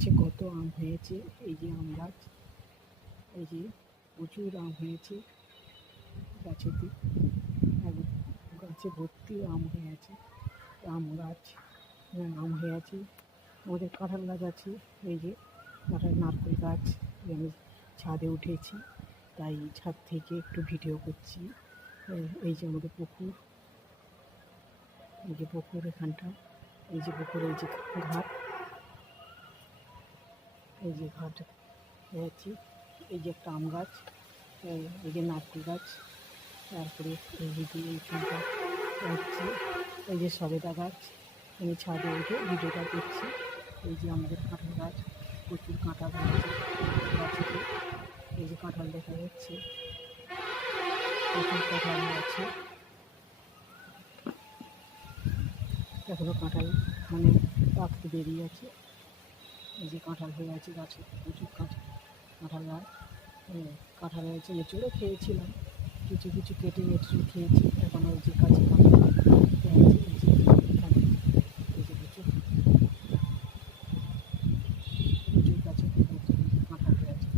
গাছে কত আম হয়েছে। এই যে আম গাছ, এই যে প্রচুর আম হয়েছে গাছেতে, গাছে ভর্তি আম হয়ে আছে। আম গাছ, আম হয়ে আছে। আমাদের কাঁঠাল গাছ আছে, এই যে কাঁঠাল, নারকেল গাছ। আমি ছাদে উঠেছি, তাই ছাদ থেকে একটু ভিডিও করছি। এই যে আমাদের পুকুর, এই যে পুকুর এখানটা, এই যে পুকুর, এই যে ঘাট, এই যে ঘাট হয়েছে। এই যে একটা আম গাছ, এই যে নারকেল গাছ, তারপরে এই যে এইখানটা হচ্ছে এই যে সবেদা গাছ। আমি ছাদে উঠে ভিডিওটা করছি। এই যে আমাদের কাঁঠাল গাছ, প্রচুর কাঁঠাল হয়েছে গাছেতে। এই যে কাঁঠাল দেখা যাচ্ছে, প্রচুর কাঁঠাল আছে। এখনো কাঁঠাল মানে পাকতে দেরি আছে। এই যে কাঁঠাল হয়ে আছে গাছে, প্রচুর কাঁঠাল গাছ। কাঁঠাল হয়েছে, এঁচড়ও খেয়েছিলাম, কিছু কিছু কেটে এঁচড় খেয়েছি। এখন ওই যে কাছে কাঁঠাল হয়েছে, এই যে এখানে, এই যে প্রচুর প্রচুর গাছে কাঁঠাল হয়েছে।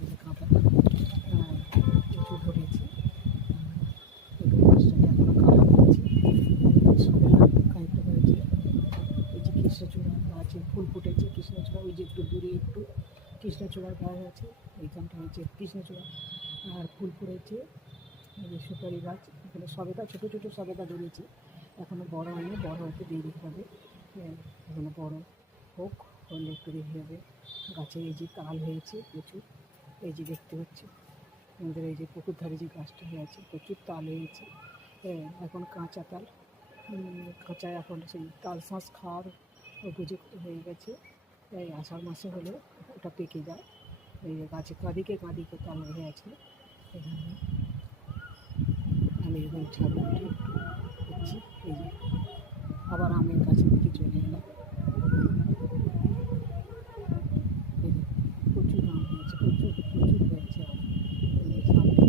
এই যে কাঁঠাল প্রচুর ধরেছে। গাছটাতে এখনো কাঁঠাল হয়েছে, সবেদা খানিকটা হয়েছে। এই যে কৃষ্ণচূড়া গাছে ফুল ফুটেছে, কৃষ্ণচূড়া ওই যে একটু দূরে একটু কৃষ্ণচূড়ার গাছ আছে, এইখানটা হয়েছে কৃষ্ণচূড়া আর ফুল ফুটেছে। এই যে সুপারি গাছ, এখানে সবেদা, ছোটো ছোটো সবেদা ধরেছে, এখনও বড় হয়নি, বড় হতে দেরি হবে। এখনো বড় হোক, হলে একটু দেরি হবে। গাছে এই যে তাল হয়েছে প্রচুর, এই যে দেখতে পাচ্ছি আমাদের এই যে পুকুর ধারে যে গাছটা হয়েছে, প্রচুর তাল হয়েছে। এখন কাঁচা তাল, কাঁচা, এখন সেই তাল শাঁস খাওয়ার উপযুক্ত হয়ে গেছে। এই আষাঢ় মাসে হলে ওটা পেকে যায়। এই যে গাছে কাঁদিকে কাঁদিকে তাল হয়ে আছে। এখানে আমি এখন ছাদে উঠে একটু দেখছি। এই যে আবার আমের গাছের দিকে চলে এলাম। প্রচুর আম হয়েছে, প্রচুর প্রচুর হয়েছে আম। সামনে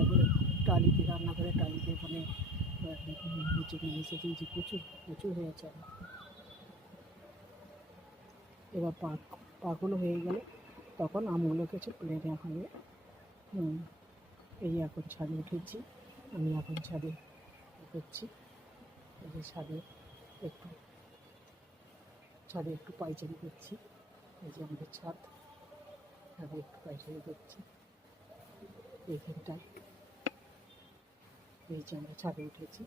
একবারে টালিতে, রান্নাঘরে টালিতে, ওখানে নিচে নিয়ে এসেছি, যে প্রচুর প্রচুর হয়েছে আম। এবার পাকগুলো হয়ে গেলে তখন আমগুলোকে তুলে নেওয়া হবে। এই এখন ছাদে উঠেছি, আমি এখন ছাদে করছি। এই যে ছাদে একটু পায়চারি করছি। এই যে আমাদের ছাদ, ছাদে একটু পায়চারি করছি এইখানটায়। এই যে আমরা ছাদে উঠেছি।